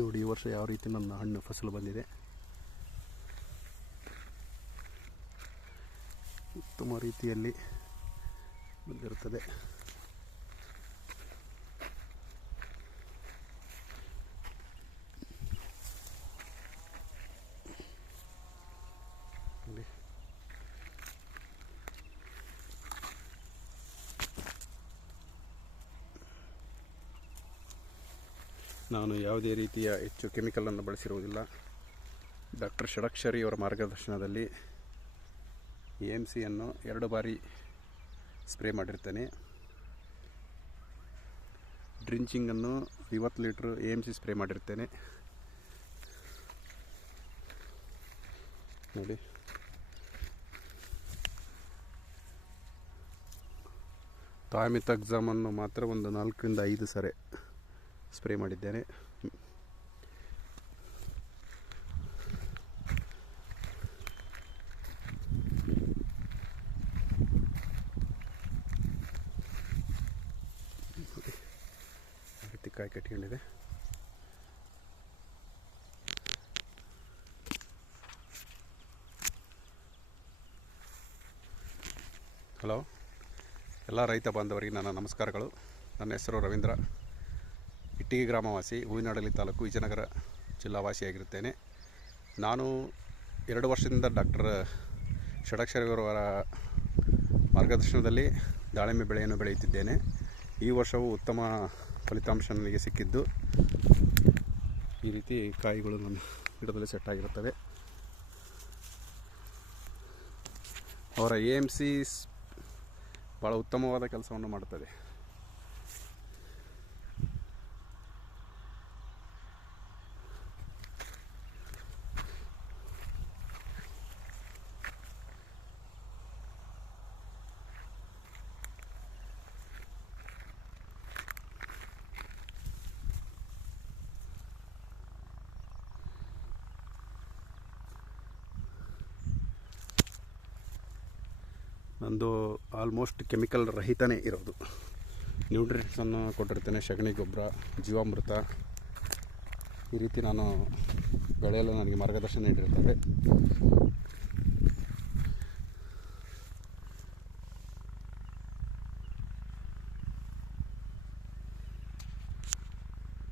ನೋಡಿ ಈ ವರ್ಷ ಯಾವ ರೀತಿ ನನ್ನ ಹಣ್ಣು ಫಸಲು ಬಂದಿದೆ. ಉತ್ತಮ ರೀತಿಯಲ್ಲಿ ಬಂದಿರುತ್ತದೆ. ನಾನು ಯಾವುದೇ ರೀತಿಯ ಹೆಚ್ಚು ಕೆಮಿಕಲನ್ನು ಬಳಸಿರುವುದಿಲ್ಲ. ಡಾಕ್ಟರ್ ಷಡಕ್ಷರಿ ಅವರ ಮಾರ್ಗದರ್ಶನದಲ್ಲಿ AMCಯನ್ನು 2 ಬಾರಿ ಸ್ಪ್ರೇ ಮಾಡಿರ್ತೇನೆ. ಡ್ರಿಂಚಿಂಗನ್ನು 50 ಲೀಟ್ರ್ AMC ಸ್ಪ್ರೇ ಮಾಡಿರ್ತೇನೆ. ನೋಡಿ, ಥಾಮಿಥಾಕ್ಸಾಮನ್ನು ಮಾತ್ರ ಒಂದು 4 ರಿಂದ 5 ಸರಿ ಸ್ಪ್ರೇ ಮಾಡಿದ್ದೇನೆ. ರೀತಿ ಕಾಯಿ ಕಟ್ಕೊಂಡಿದೆ. ಹಲೋ, ಎಲ್ಲ ರೈತ ಬಾಂಧವರಿಗೆ ನನ್ನ ನಮಸ್ಕಾರಗಳು. ನನ್ನ ಹೆಸರು ರವೀಂದ್ರ, ಇಟ್ಟಿಗೆ ಗ್ರಾಮವಾಸಿ, ಹೂವಿನಹಡಗಲಿ ತಾಲೂಕು, ವಿಜಯನಗರ ಜಿಲ್ಲಾವಾಸಿಯಾಗಿರುತ್ತೇನೆ. ನಾನು 2 ವರ್ಷದಿಂದ ಡಾಕ್ಟರ್ ಷಡಕ್ಷರಿ ಅವರ ಮಾರ್ಗದರ್ಶನದಲ್ಲಿ ದಾಳಿಂಬೆ ಬೆಳೆಯನ್ನು ಬೆಳೆಯುತ್ತಿದ್ದೇನೆ. ಈ ವರ್ಷವೂ ಉತ್ತಮ ಫಲಿತಾಂಶ ನನಗೆ ಸಿಕ್ಕಿದ್ದು, ಈ ರೀತಿ ಕಾಯಿಗಳು ನನ್ನ ಗಿಡದಲ್ಲಿ ಸೆಟ್ ಆಗಿರುತ್ತವೆ. ಅವರ AMC ಭಾಳ ಉತ್ತಮವಾದ ಕೆಲಸವನ್ನು ಮಾಡುತ್ತದೆ. ನಂದು ಆಲ್ಮೋಸ್ಟ್ ಕೆಮಿಕಲ್ ರಹಿತನೇ ಇರೋದು. ನ್ಯೂಟ್ರಿಯೆಂಟ್ಸನ್ನು ಕೊಟ್ಟಿರ್ತೇನೆ, ಸಗಣಿ ಗೊಬ್ಬರ, ಜೀವಾಮೃತ. ಈ ರೀತಿ ನಾನು ಬೆಳೆಯಲು ನನಗೆ ಮಾರ್ಗದರ್ಶನ ನೀಡಿರುತ್ತದೆ.